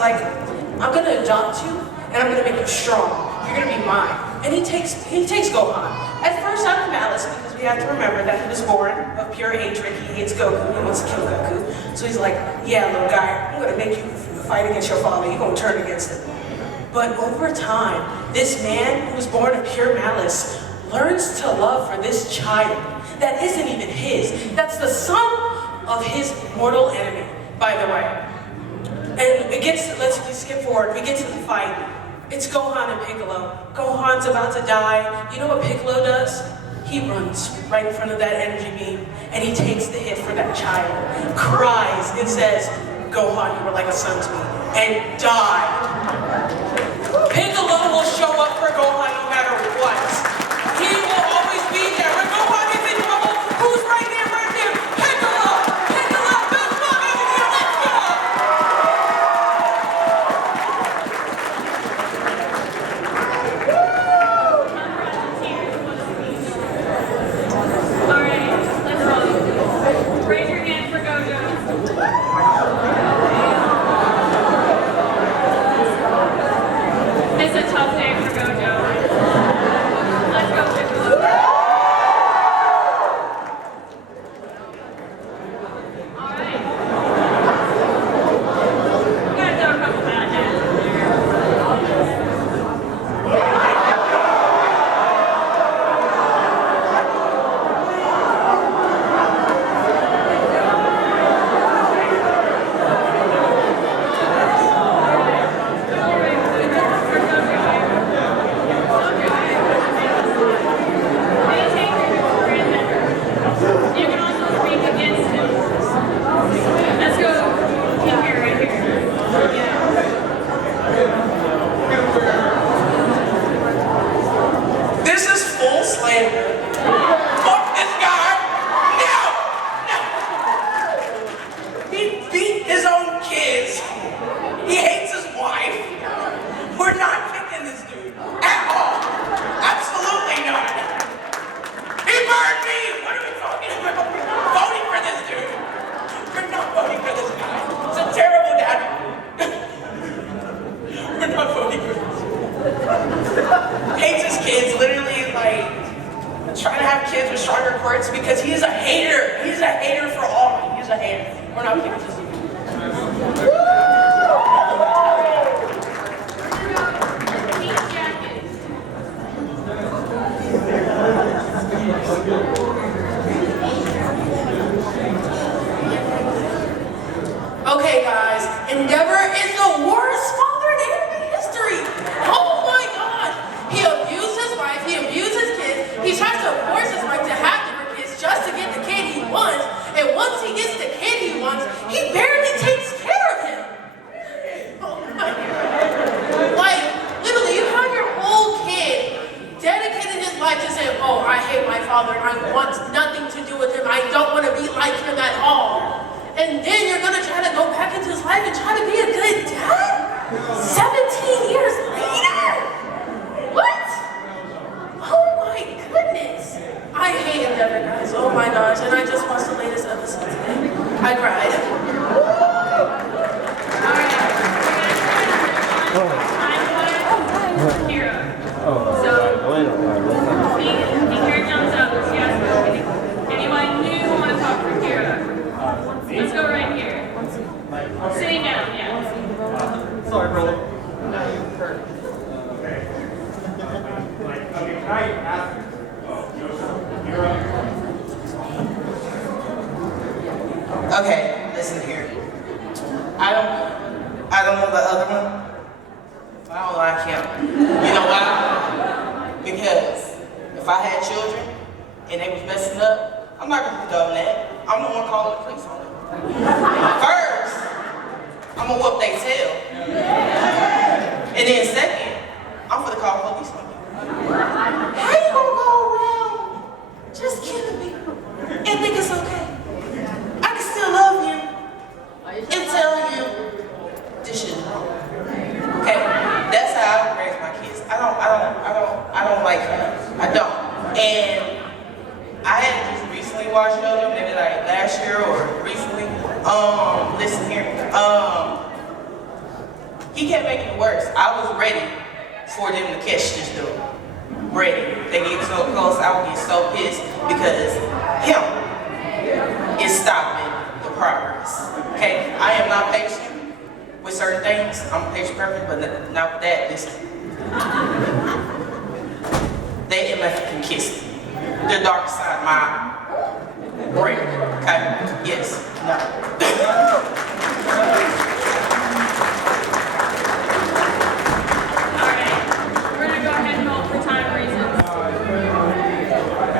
like, I'm gonna adopt you, and I'm gonna make you strong. You're gonna be mine. And he takes Gohan. At first out of malice, because we have to remember that he was born of pure hatred. He hates Goku, he wants to kill Goku. So he's like, yeah, little guy, I'm gonna make you fight against your father, you're gonna turn against him. But over time, this man who was born of pure malice learns to love for this child that isn't even his. That's the son of his mortal enemy, by the way. And let's skip forward, we get to the fight. It's Gohan and Piccolo. Gohan's about to die. You know what Piccolo does? He runs right in front of that energy beam and he takes the hit for that child, cries and says, Gohan, you were like a son to me, and died. Piccolo will show up for Gohan no matter what. He will always be there. When Gohan is in trouble, who's right there, right there? Piccolo! Piccolo! Best love over here, let's go! Alright, let's roll. Raise your hand for Gojo. It's a tough day for Gojo. Let's go, Piccolo. Alright. We gotta throw a couple bad hats in there. You can also speak against him. Let's go. Keep here, right here. Yeah. This is full slander. Fuck this guy! No! He beat his own kids. He hates his wife. We're not picking this dude at all. Absolutely not. He burned me! What are we talking about? We're voting for this dude. We're not voting for this guy. It's a terrible dad. We're not voting for this. Hates his kids, literally like trying to have kids with stronger quirks because he's a hater. He's a hater for all. He's a hater. We're not picking this dude. Pink jacket. Okay, guys, Endeavor is the worst father in anime history. Oh my god! He abused his wife, he abused his kids, he tries to force his wife to have different kids just to get the kid he wants, and once he gets the kid he wants, he barely takes care of him. Oh my god. Like, literally, you have your whole kid dedicated his life to saying, oh, I hate my father, I want nothing to do with him, I don't want to be like him at all. And then you're gonna try to go back into his life and try to be a good dad? 17 years later? What? Oh my goodness. I hate Endeavor, guys. Oh my gosh. And I just watched the latest episode today. I cried. Alright. Hero. So, Hero jumps up. She asks, anyone new want to talk for Hero? Let's go right here. Sitting down, yeah. Sorry, brother. No, you hurt. Okay. Can I ask Okay, listen here. I don't know the other one. I don't like him. You know why? Because if I had children and they was messing up, I'm not gonna condone that. I'm the one calling the police on them. First, I'm gonna whoop they tail. And then second, I'm gonna call police on you. How you gonna go around just killing people and think it's okay? I can still love you and tell you this shit is wrong. Okay, that's how I raise my kids. I don't like him. I don't. And I had just recently watched JoJo, maybe like last year or recently. Listen here. worse. I was ready for them to catch this dude. Ready. They get so close, I would get so pissed because him is stopping the progress. Okay? I am not patient with certain things. I'm patient perfect, but not with that. Listen. They MF can kiss me. The dark side, my brain. Okay? Yes. No. Alright, we're gonna go ahead and vote for time reasons.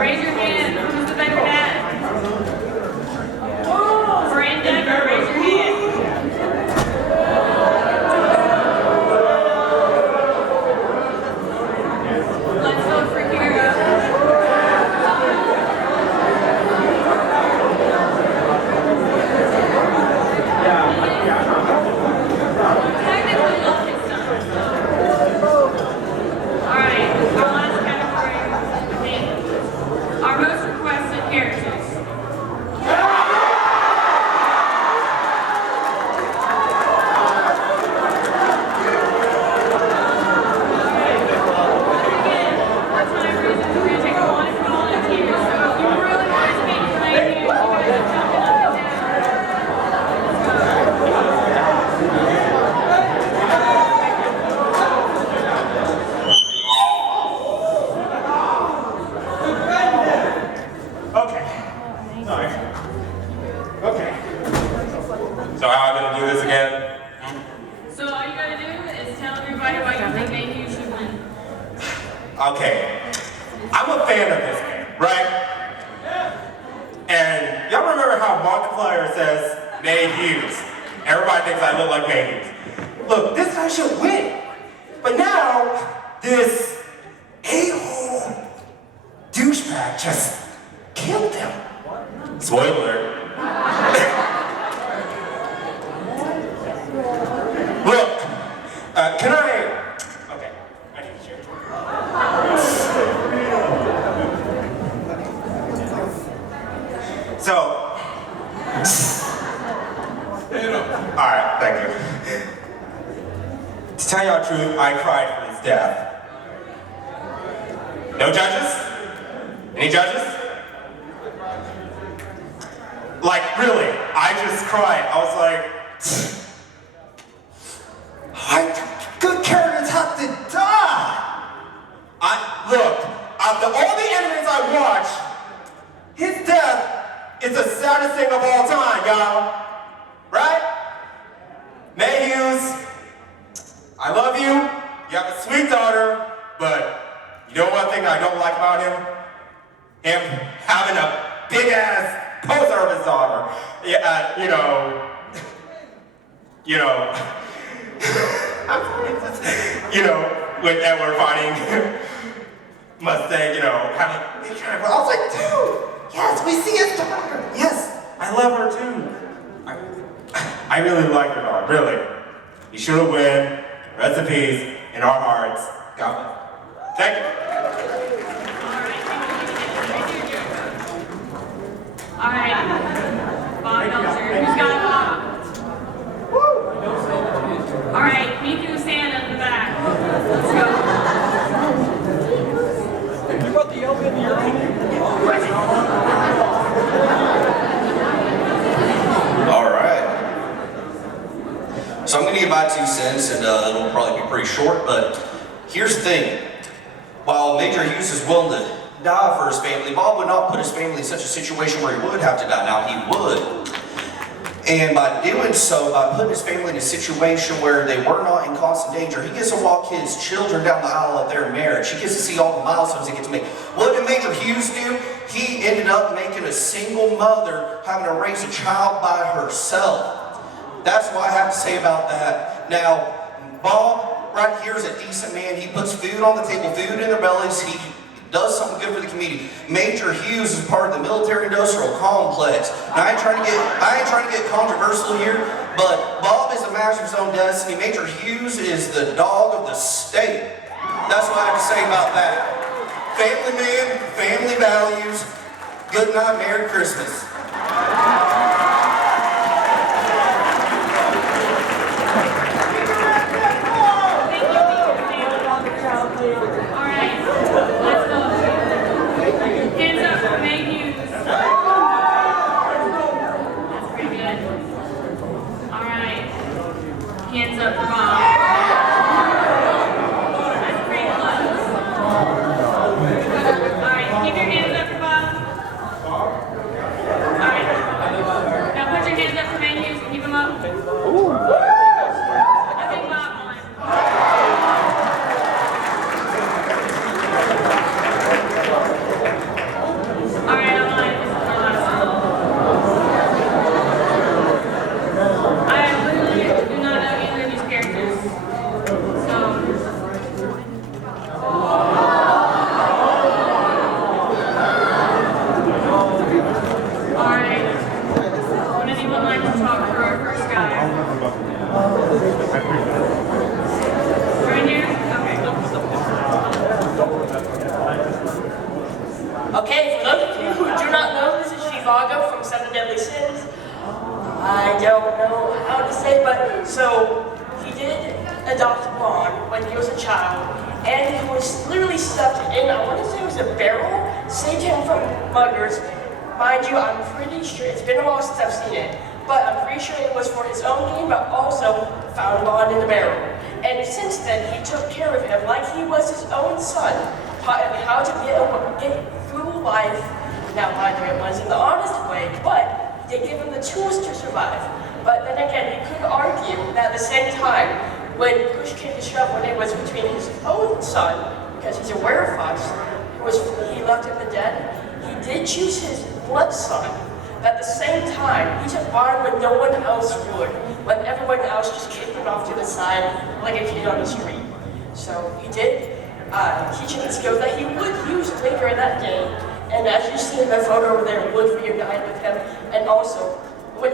Raise your hand. Who's the better dad? Fran Decker, raise your hand. Let's vote for Kira. Technically, look, it's done. Alright, our last category, names. Our most requested characters. Again, for time reasons, we're gonna take one volunteer, so if you really want to speak tonight, you guys are jumping up and down. Okay. Sorry. Okay. So how am I gonna do this again? So all you gotta do is tell everybody why you think Mayhew should win. Okay. I'm a fan of this game, right? And y'all remember how Markiplier says May Hughes? Everybody thinks I look like May Hughes. Look, this guy should win. But now, this a-hole douchebag just killed him. Spoiler. Look, can I... Okay, I need to share. So... Alright, thank you. To tell y'all the truth, I cried for his death. No judges? Any judges? Like, really, I just cried. I was like, good characters have to die. Look, after all the enemies I watched, his death is the saddest thing of all time, y'all. Right? Mayhews, I love you. You have a sweet daughter, but you know one thing I don't like about him? Him having a big ass poster of his daughter. Yeah, when Edward finding Mustang, having, I was like, dude, yes, we see his daughter. Yes, I love her too. I really like her daughter, really. You should have win. Rest in peace in our hearts. God bless. Thank you. Alright, Bob Belcher. Who's got Bob? Alright, Miku Santa in the back. Let's go. You brought the elf in here. All right. So I'm going to give my 2 cents, and it'll probably be pretty short, but here's the thing. While Major Hughes is willing to die for his family, Bob would not put his family in such a situation where he would have to die. Now, he would. And by doing so, by putting his family in a situation where they were not in constant danger, he gets to walk his children down the aisle of their marriage. He gets to see all the milestones he gets to make. What did Major Hughes do? He ended up making a single mother having to raise a child by herself. That's what I have to say about that. Now, Bob right here is a decent man. He puts food on the table, food in their bellies. He does something good for the community. Major Hughes is part of the military-industrial complex. Now, I ain't trying to get controversial here, but Bob is the master of his own destiny. Major Hughes is the dog of the state. That's what I have to say about that. Family man, family values. Good night, Merry Christmas. Okay, for those of you who do not know, this is Shivago from Seven Deadly Sins. I don't know how to say, but so he did adopt Vaughn when he was a child, and he was literally stuffed in, I want to say it was a barrel, saved him from muggers. Mind you, I'm pretty sure, it's been a while since I've seen it, but I'm pretty sure it was for his own gain, but also found Vaughn in the barrel. And since then, he took care of him like he was his own son, taught him how to get through life. Now, mind you, it was in the honest way, but they gave him the tools to survive. But then again, you could argue that at the same time, when push came to shove, when it was between his own son, because he's a werefox, he left him for dead, he did choose his blood son. But at the same time, he took Vaughn when no one else would, when everyone else just kicked him off to the side like a kid on the street. So he did teach him the skills that he would use later that day. And as you see in the photo over there, would reunite with him. And also, when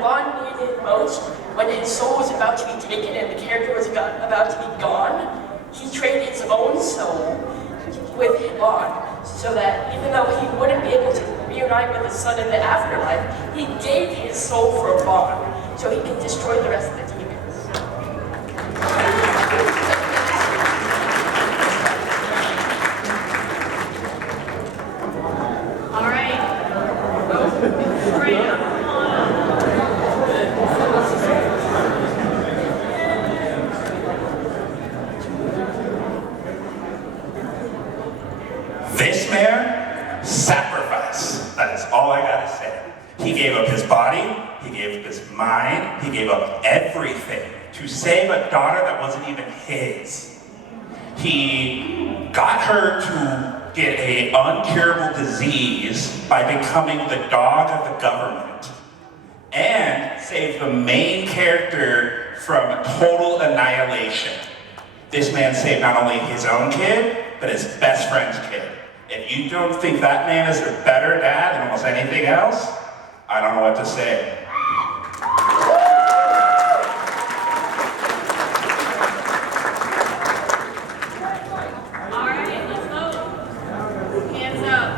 Vaughn needed it most, when his soul was about to be taken and the character was about to be gone, he traded his own soul with Vaughn, so that even though he wouldn't be able to reunite with his son in the afterlife, he gave his soul for Vaughn, so he could destroy the rest of the demons. This man, sacrifice. That is all I gotta say. He gave up his body, he gave up his mind, he gave up everything to save a daughter that wasn't even his. He got her to get an uncurable disease by becoming the dog of the government, and saved the main character from total annihilation. This man saved not only his own kid, but his best friend's kid. If you don't think that man is a better dad than almost anything else, I don't know what to say. All right, let's vote. Hands up.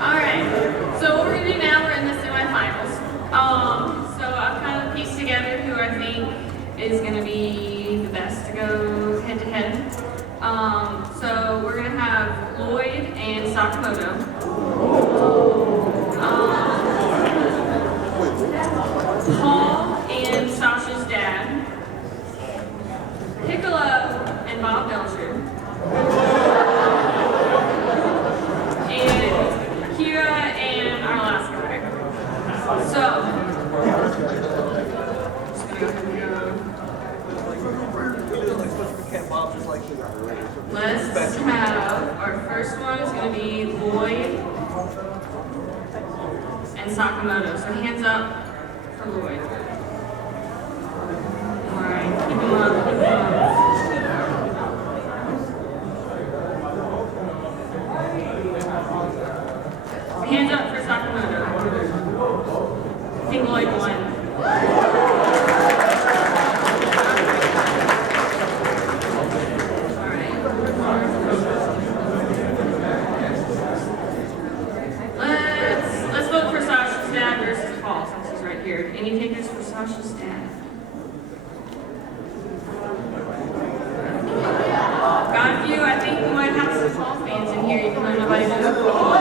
All right, so what we're gonna do now, we're in the semifinals. So I've kind of pieced together who I think is gonna be the best to go head to head. So we're gonna have Lloyd and Sakamoto. Paul and Sasha's dad. Piccolo and Bob Belcher. And Kira and our last guy. So, let's have, our first one is going to be Lloyd and Sakamoto. So hands up for Lloyd. Alright, keep him up, keep him up. Hands up for Sakamoto. I think Lloyd won. Let's vote for Sasha's dad versus Paul, since he's right here. Any takers for Sasha's dad? Got a few. I think we might have some Paul fans in here, even though nobody knows Paul.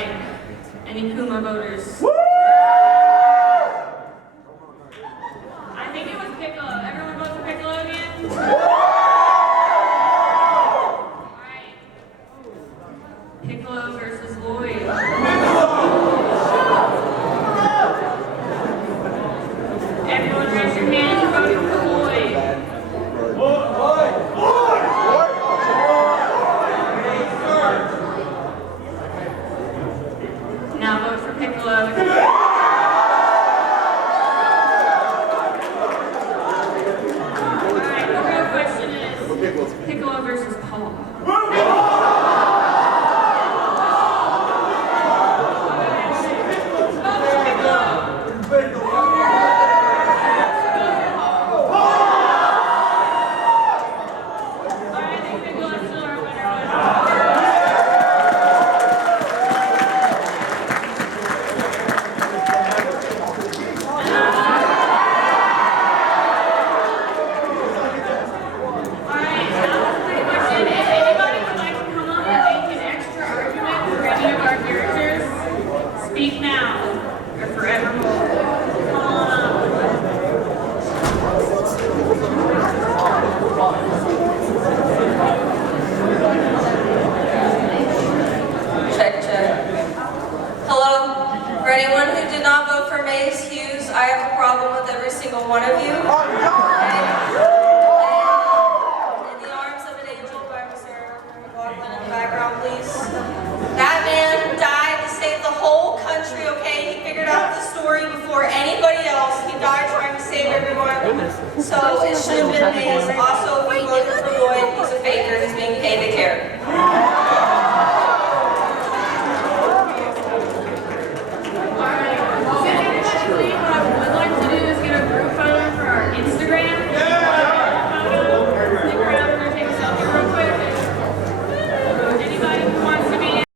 right. Any Puma voters? I think it was Piccolo. Everyone vote for Piccolo again? Alright. Piccolo versus Lloyd. Everyone raise your hands for voting for Lloyd. Now vote for Piccolo. Alright, the real question is Piccolo versus Paul. Alright, I think Piccolo's still our winner. Alright, now the question. If anybody would like to come up and make an extra argument for any of our characters, speak now or forevermore. Come on up. Check, check. Hello? For anyone who did not vote for Mace Hughes, I have a problem with every single one of you. Okay? In the arms of an angel by Mr. McLaughlin in the background, please. That man died to save the whole country, okay? He figured out the story before anybody else. He died trying to save everyone. So it should have been Mace. Also, if you voted for Lloyd, he's a faker. He's being paid to care.